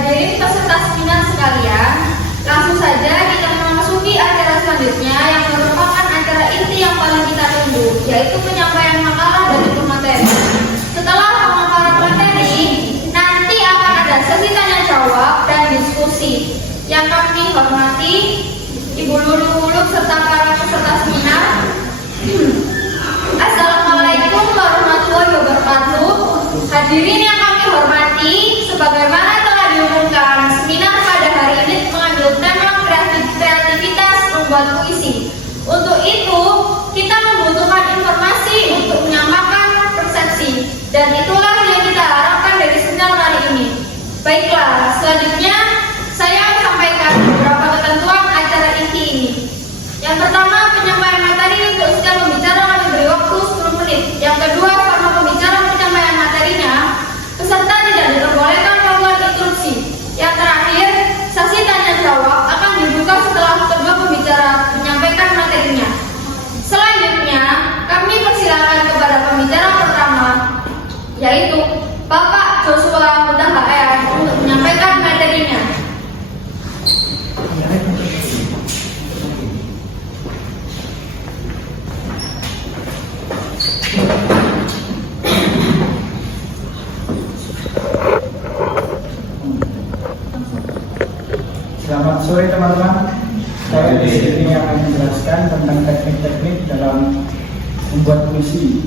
Hadirin peserta seminar sekalian, langsung saja kita memasuki acara selanjutnya yang merupakan acara inti yang paling kita tunggu, yaitu penyampaian makalah dan buku materi. Setelah pemaparan materi, nanti akan ada sesi tanya jawab dan diskusi. Yang kami hormati Ibu Lulu serta para peserta seminar. Assalamualaikum warahmatullahi wabarakatuh. Hadirin yang kami hormati, sebagaimana telah diumumkan, seminar pada hari ini mengambil tema kreativitas membuat puisi. Untuk itu, kita membutuhkan informasi untuk menyamakan persepsi, dan itulah yang kita harapkan dari seminar kali ini. Baiklah, selanjutnya saya sampaikan beberapa ketentuan acara inti ini. Yang pertama, penyampaian materi untuk setiap pembicara kami beri waktu 10 menit. Yang kedua, karena pembicara penyampaian materinya, peserta tidak diperbolehkan melakukan interupsi. Yang terakhir, sesi tanya jawab akan dibuka setelah kedua pembicara menyampaikan materinya. Selanjutnya, kami persilakan kepada pembicara pertama, yaitu Bapak Joshua Huta HR untuk menyampaikan materinya. Selamat sore teman-teman. Saya di sini akan menjelaskan tentang teknik-teknik dalam membuat puisi.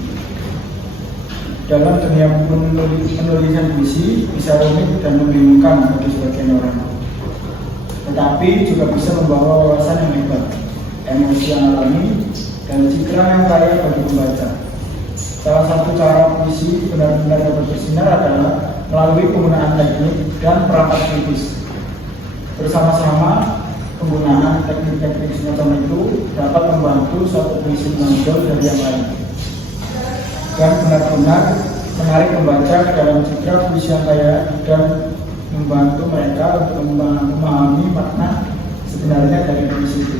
Dalam dunia penulisan puisi bisa rumit dan membingungkan bagi sebagian orang, tetapi juga bisa membawa wawasan yang hebat, emosi yang alami, dan citra yang kaya bagi pembaca. Salah satu cara puisi benar-benar dapat bersinar adalah melalui penggunaan teknik dan perangkat kritis. Bersama-sama, penggunaan teknik-teknik semacam itu dapat membantu suatu puisi menonjol dari yang lain dan benar-benar menarik pembaca ke dalam citra puisi yang kaya dan membantu mereka untuk memahami makna sebenarnya dari puisi itu.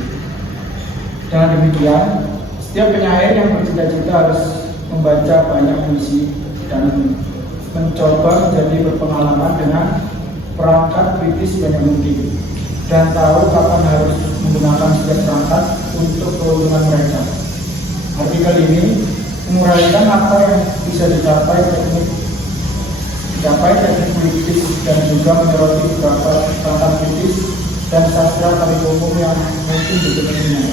Dengan demikian, setiap penyair yang bercita-cita harus membaca banyak puisi dan mencoba menjadi berpengalaman dengan perangkat kritis banyak mungkin dan tahu kapan harus menggunakan setiap perangkat untuk keuntungan mereka. Artikel ini menguraikan apa yang bisa dicapai teknik kritis dan juga menyoroti beberapa perangkat kritis dan sastra kali umum yang mungkin dikenal.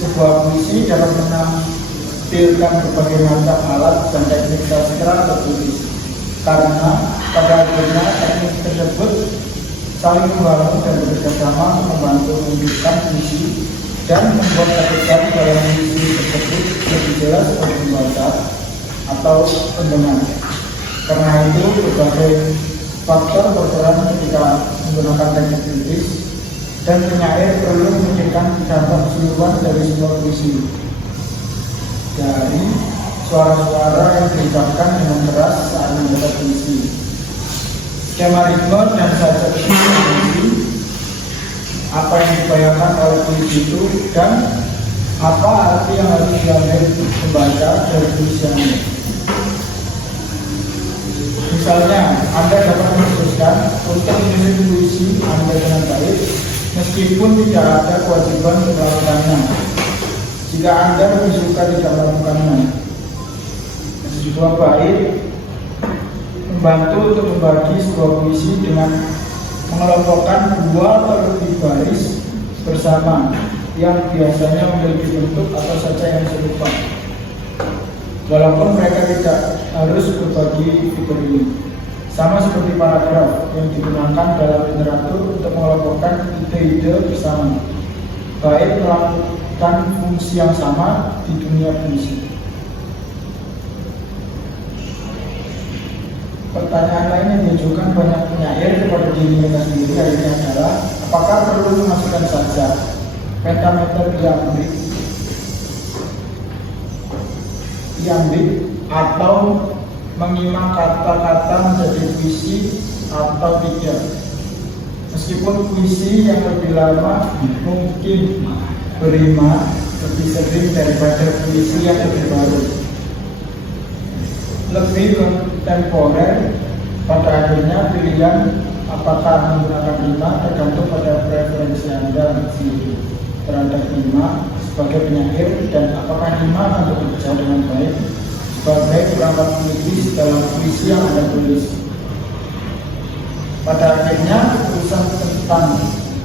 Sebuah puisi dapat menampilkan berbagai macam alat dan teknik sastra atau puisi, karena pada akhirnya teknik tersebut saling membangun dan bekerjasama membantu mewujudkan puisi dan membuat kesan dalam puisi tersebut lebih jelas bagi pembaca atau pendengar. Karena itu berbagai faktor berperan ketika menggunakan teknik kritis, dan penyair perlu memikirkan dampak keseluruhan dari sebuah puisi, dari suara-suara yang diucapkan dengan keras saat membuat puisi, skema ritme dan sajak puisi, apa yang dibayangkan oleh puisi itu, dan apa arti yang harus diambil pembaca dari puisi ini. Misalnya, Anda dapat memutuskan untuk menulis puisi Anda dengan baik, meskipun tidak ada kewajiban untuk melakukannya. Jika Anda lebih suka tidak melakukannya, sebuah bait membantu untuk membagi sebuah puisi dengan mengelompokkan dua atau lebih baris bersama yang biasanya memiliki bentuk atau saja yang serupa, walaupun mereka tidak harus berbagi fitur ini. Sama seperti paragraf yang digunakan dalam literatur untuk mengelompokkan ide-ide bersama, bait melakukan fungsi yang sama di dunia puisi. Pertanyaan lain yang diajukan banyak penyair kepada diri mereka sendiri hari ini adalah, apakah perlu memasukkan sajak, pentameter iambik atau mengimak kata-kata menjadi puisi atau tidak. Meskipun puisi yang lebih lama mungkin berima lebih sering daripada puisi yang lebih baru, lebih kontemporer Pada akhirnya pilihan apakah menggunakan rima tergantung pada preferensi Anda sendiri terhadap rima sebagai penyair, dan apakah rima akan bekerja dengan baik sebagai perangkat puitis dalam puisi yang Anda tulis. Pada akhirnya urusan tentang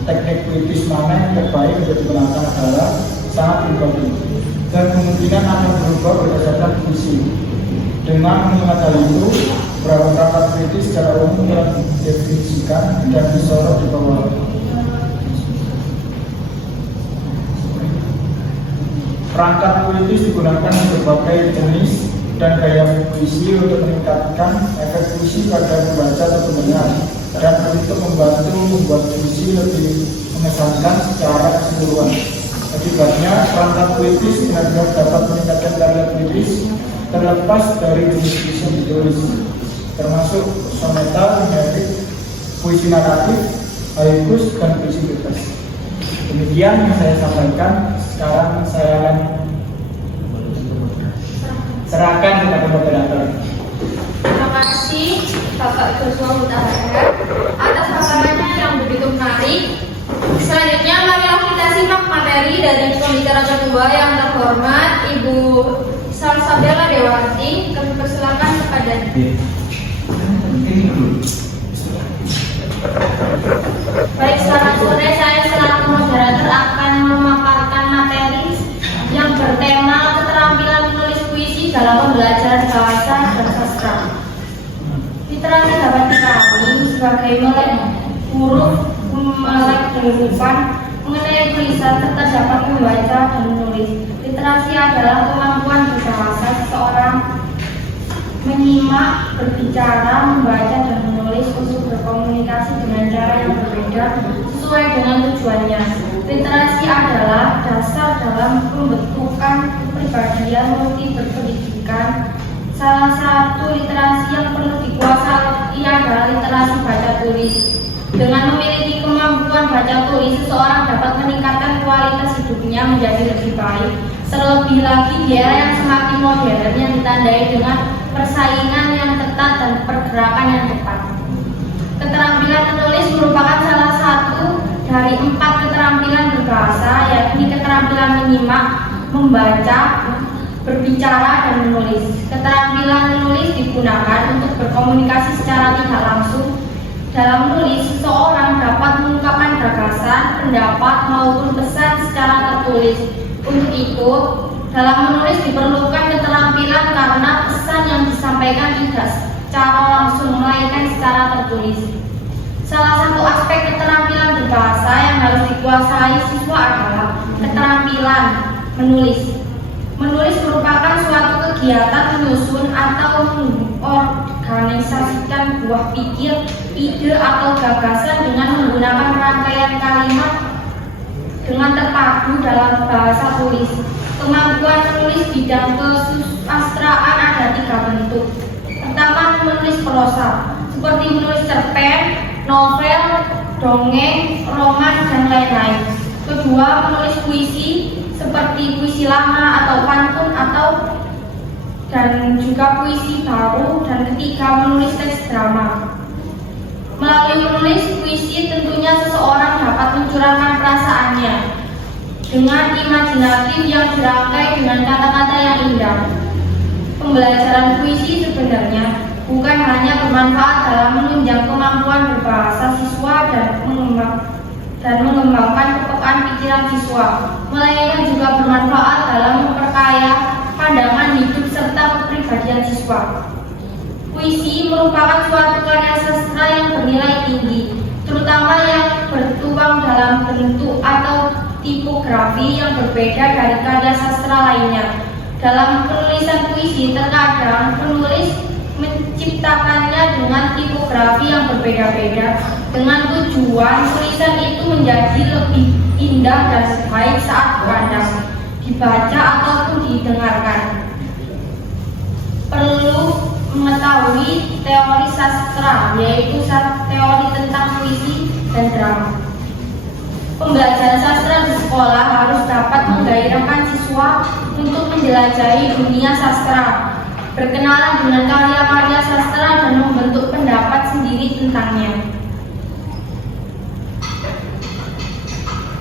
teknik puitis mana yang terbaik untuk digunakan adalah sangat pribadi dan kemungkinan akan berubah berdasarkan puisi. Dengan mengenal itu, beberapa perangkat puitis secara umum telah didefinisikan dan disorot di bawah. Perangkat puitis digunakan berbagai jenis dan gaya puisi untuk meningkatkan efek puisi pada pembaca atau pendengar, dan untuk membantu membuat puisi lebih mengesankan secara keseluruhan. Akibatnya, perangkat puitis benar-benar dapat meningkatkan karya puitis terlepas dari jenis puisi yang ditulis, termasuk soneta, lirik, puisi naratif, haikus, dan puisi bebas. Demikian yang saya sampaikan. Sekarang saya akan serahkan kepada moderator. Terima kasih Bapak Joshua Hutahara atas paparannya yang begitu menarik. Selanjutnya marilah kita simak materi dari pembicara kedua yang terhormat Ibu Salsabella Dewanti. Kami persilakan kepada Baik, selamat sore. Saya selaku moderator akan memaparkan materi yang bertema keterampilan menulis puisi dalam pembelajaran bahasa dan sastra. Literasi dapat dipahami sebagai melek huruf, melek kehidupan, mengenai tulisan, serta dapat membaca dan menulis. Literasi adalah kemampuan berbahasa seseorang menyimak, berbicara, membaca, dan menulis untuk berkomunikasi dengan cara yang berbeda sesuai dengan tujuannya. Literasi adalah dasar dalam pembentukan kepribadian multi berpendidikan. Salah satu literasi yang perlu dikuasai adalah literasi baca tulis. Dengan memiliki kemampuan baca tulis, seseorang dapat meningkatkan kualitas hidupnya menjadi lebih baik. Terlebih lagi di era yang semakin modern yang ditandai dengan persaingan yang ketat dan pergerakan yang cepat. Keterampilan menulis merupakan salah satu dari 4 keterampilan berbahasa, yakni keterampilan menyimak, membaca, berbicara, dan menulis. Keterampilan menulis digunakan untuk berkomunikasi secara tidak langsung. Dalam menulis, seseorang dapat mengungkapkan gagasan, pendapat, maupun pesan secara tertulis. Untuk itu, dalam menulis diperlukan keterampilan karena pesan yang disampaikan tidak secara langsung, melainkan secara tertulis. Salah satu aspek keterampilan berbahasa yang harus dikuasai siswa adalah keterampilan menulis. Menulis merupakan suatu kegiatan menyusun atau mengorganisasikan buah pikir, ide, atau gagasan dengan menggunakan rangkaian kalimat dengan terpadu dalam bahasa tulis. Kemampuan menulis bidang kesusastraan ada 3 bentuk. Pertama, menulis prosa, seperti menulis cerpen, novel, dongeng, roman, dan lain-lain. Kedua, menulis puisi, seperti puisi lama atau pantun dan juga puisi baru. Dan ketiga, menulis teks drama. Melalui menulis puisi tentunya seseorang dapat mencurahkan perasaannya dengan imajinatif yang dirangkai dengan kata-kata yang indah. Pembelajaran puisi sebenarnya bukan hanya bermanfaat dalam menunjang kemampuan berbahasa siswa dan mengembangkan kepekaan pikiran siswa, melainkan juga bermanfaat dalam memperkaya pandangan hidup serta kepribadian siswa. Puisi merupakan suatu karya sastra yang bernilai tinggi, terutama yang bertuang dalam bentuk atau tipografi yang berbeda dari karya sastra lainnya. Dalam penulisan puisi, terkadang penulis menciptakannya dengan tipografi yang berbeda-beda dengan tujuan tulisan itu menjadi lebih indah dan baik saat dipandang, dibaca, ataupun didengarkan. Perlu mengetahui teori sastra, yaitu teori tentang puisi dan drama. Pembelajaran sastra di sekolah harus dapat menggairahkan siswa untuk menjelajahi dunia sastra, berkenalan dengan karya-karya sastra, dan membentuk pendapat kesukaannya.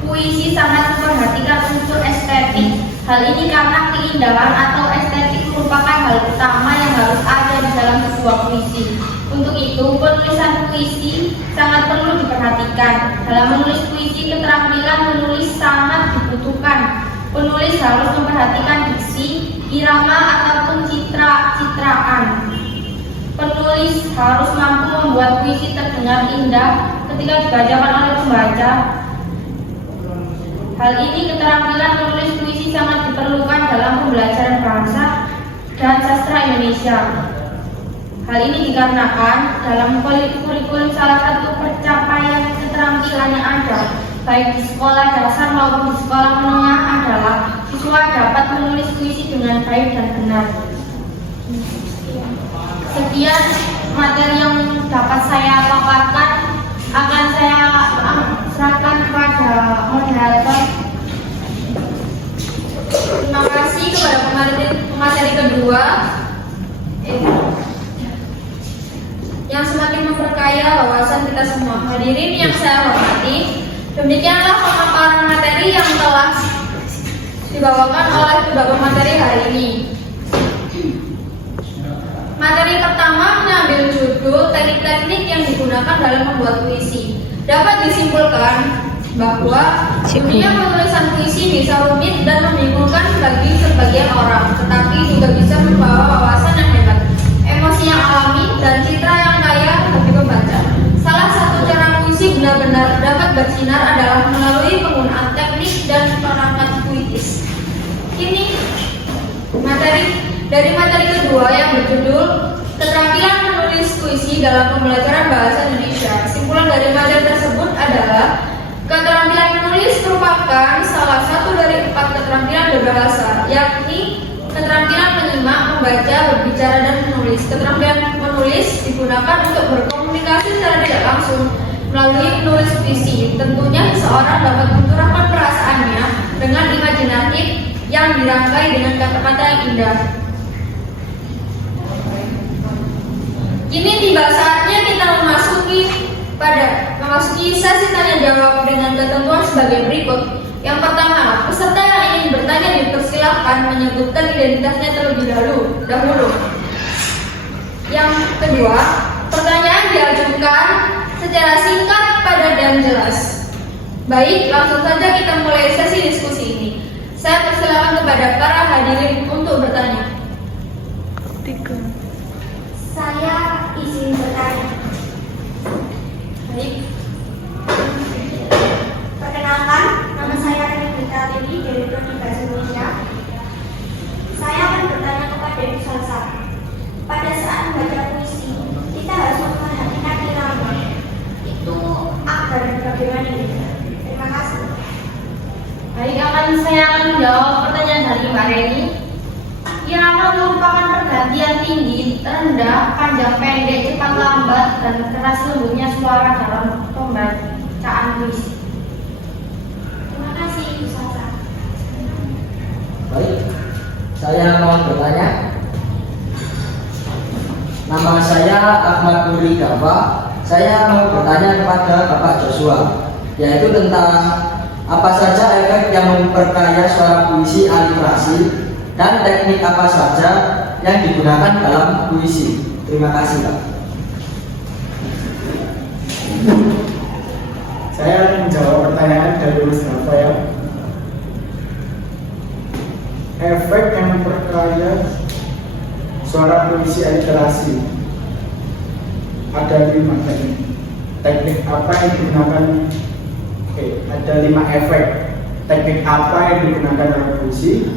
Puisi sangat memperhatikan unsur estetik. Hal ini karena keindahan atau estetik merupakan hal utama yang harus ada di dalam sebuah puisi. Untuk itu, penulisan puisi sangat perlu diperhatikan. Dalam menulis puisi, keterampilan menulis sangat dibutuhkan. Penulis harus memperhatikan diksi, irama, ataupun citraan. Penulis harus mampu membuat puisi terdengar indah ketika dibacakan oleh pembaca. Hal ini keterampilan menulis puisi sangat diperlukan dalam pembelajaran bahasa dan sastra Indonesia. Hal ini dikarenakan dalam kurikulum salah satu pencapaian keterampilan yang ada, baik di sekolah dasar maupun di sekolah menengah adalah siswa dapat menulis puisi dengan baik dan benar. Sekian materi yang dapat saya paparkan, akan saya serahkan kepada moderator. Terima kasih kepada pemateri kedua yang semakin memperkaya wawasan kita semua. Hadirin yang saya hormati, demikianlah pemaparan materi yang telah dibawakan oleh kedua pemateri hari ini. Materi pertama mengambil judul teknik-teknik yang digunakan dalam membuat puisi. Dapat disimpulkan bahwa dunia penulisan puisi bisa rumit dan membingungkan bagi sebagian orang, tetapi juga bisa membawa wawasan yang hebat, emosi yang alami, dan citra yang kaya bagi pembaca. Salah satu cara puisi benar-benar dapat bersinar adalah melalui penggunaan teknik dan perangkat puitis. Ini dari materi kedua yang berjudul keterampilan menulis puisi dalam pembelajaran bahasa Indonesia. Kesimpulan dari materi tersebut adalah keterampilan menulis merupakan salah satu dari 4 keterampilan berbahasa, yakni keterampilan menyimak, membaca, berbicara, dan menulis. Keterampilan menulis digunakan untuk berkomunikasi secara tidak langsung melalui menulis puisi. Tentunya seseorang dapat mencurahkan perasaannya dengan imajinatif yang dirangkai dengan kata-kata yang indah. Kini tiba saatnya kita memasuki sesi tanya jawab dengan ketentuan sebagai berikut. Yang pertama, peserta yang ingin bertanya dipersilakan menyebutkan identitasnya terlebih dahulu. Yang kedua, pertanyaan diajukan secara singkat, padat, dan jelas. Baik, langsung saja kita mulai sesi diskusi ini. Saya persilakan kepada para hadirin untuk bertanya. Saya izin bertanya. Baik. Perkenalkan, nama saya Reni Dewi dari Prodi Bahasa Indonesia. Saya akan bertanya kepada Ibu Salsa. Pada saat membaca puisi, kita harus memperhatikan irama. Itu agar bagaimana ini? Terima kasih. Baik, saya akan menjawab pertanyaan dari Mbak Reni. Irama merupakan pergantian tinggi, rendah, panjang pendek, cepat lambat, dan keras lembutnya suara dalam pembacaan puisi. Terima kasih, Ibu Salsa. Baik, saya mau bertanya. Nama saya Ahmad Nuri Gawa. Saya mau bertanya kepada Bapak Joshua, yaitu tentang apa saja efek yang memperkaya suara puisi aliterasi dan teknik apa saja yang digunakan dalam puisi. Terima kasih, Pak. Saya akan menjawab pertanyaan dari Mas Rafael. Efek yang memperkaya suara puisi aliterasi ada 5 teknik. Teknik apa yang digunakan? Ada 5 efek. Teknik apa yang digunakan dalam puisi?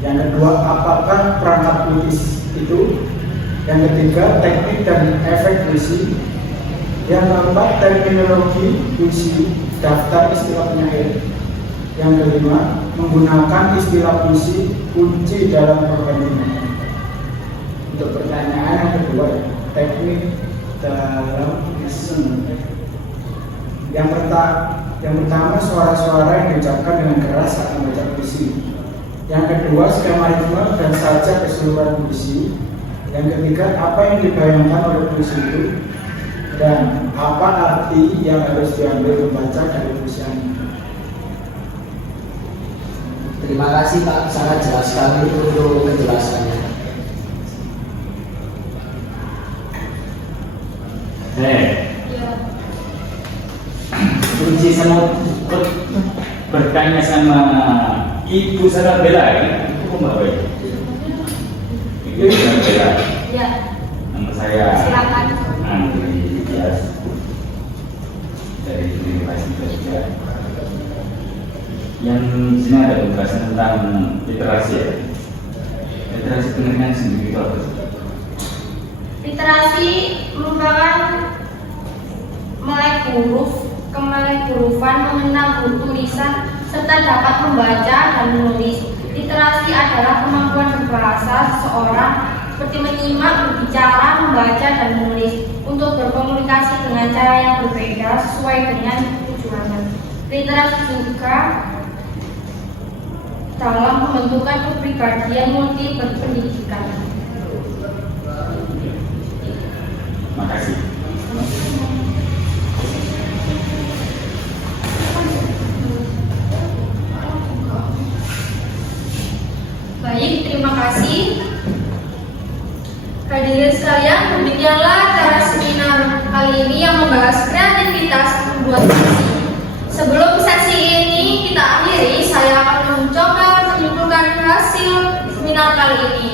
Yang kedua, apakah perangkat puisi itu? Yang ketiga, teknik dan efek puisi. Yang keempat, terminologi puisi, daftar istilah penyair. Yang kelima, menggunakan istilah puisi kunci dalam perbandingan. Untuk pertanyaan yang kedua, teknik dalam listen. Yang pertama, suara-suara yang diucapkan dengan keras saat membaca puisi. Yang kedua, skema ritme dan sajak keseluruhan puisi. Yang ketiga, apa yang dibayangkan oleh puisi itu. Dan apa arti yang harus diambil membaca dari puisi ini? Terima kasih Pak, sangat jelas sekali untuk penjelasannya. Ya. Kunci sama bertanya sama Ibu Sarabella ya? Itu Mbak Boy. Ibu Sarabella. Ya. Nama saya Silakan. Andri Dias dari Universitas Jogja. Yang sini ada pembahasan tentang literasi ya. Literasi pengertian sendiri itu apa? Literasi merupakan melek huruf, kemelek hurufan, mengenal tulisan, serta dapat membaca dan menulis. Literasi adalah kemampuan berbahasa seseorang seperti menyimak, berbicara, membaca, dan menulis untuk berkomunikasi dengan cara yang berbeda sesuai dengan tujuannya. Literasi juga dalam pembentukan kepribadian multi berpendidikan. Makasih. Baik, terima kasih. Hadirin sekalian, demikianlah cara seminar kali ini yang membahas kreativitas membuat puisi. Sebelum sesi ini kita akhiri, saya akan mencoba menyimpulkan hasil seminar kali ini,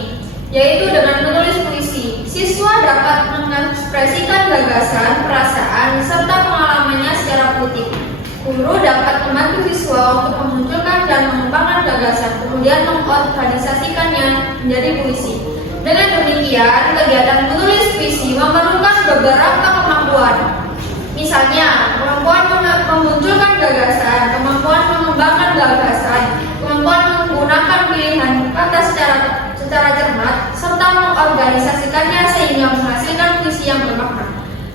yaitu dengan menulis puisi. Siswa dapat mengekspresikan gagasan, perasaan, serta pengalamannya secara putih. Guru dapat membantu siswa untuk memunculkan dan mengembangkan gagasan, kemudian mengorganisasikannya menjadi puisi. Dengan demikian, kegiatan menulis puisi memerlukan beberapa kemampuan. Misalnya, kemampuan memunculkan gagasan, kemampuan mengembangkan gagasan, kemampuan menggunakan pilihan kata secara cermat, serta mengorganisasikannya sehingga menghasilkan puisi yang bermakna.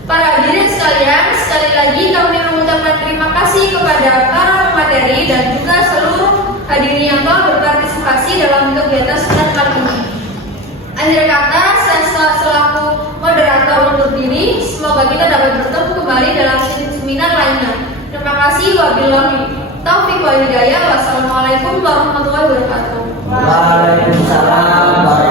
Para hadirin sekalian, sekali lagi kami mengucapkan terima kasih kepada para pemateri dan juga seluruh hadirin yang telah berpartisipasi dalam kegiatan seminar kali ini. Akhir kata, saya selaku moderator undur diri. Semoga kita dapat bertemu kembali dalam seminar lainnya. Terima kasih. Wabillahi taufiq wal hidayah. Wassalamualaikum warahmatullahi wabarakatuh. Waalaikumsalam warahmatullahi wabarakatuh.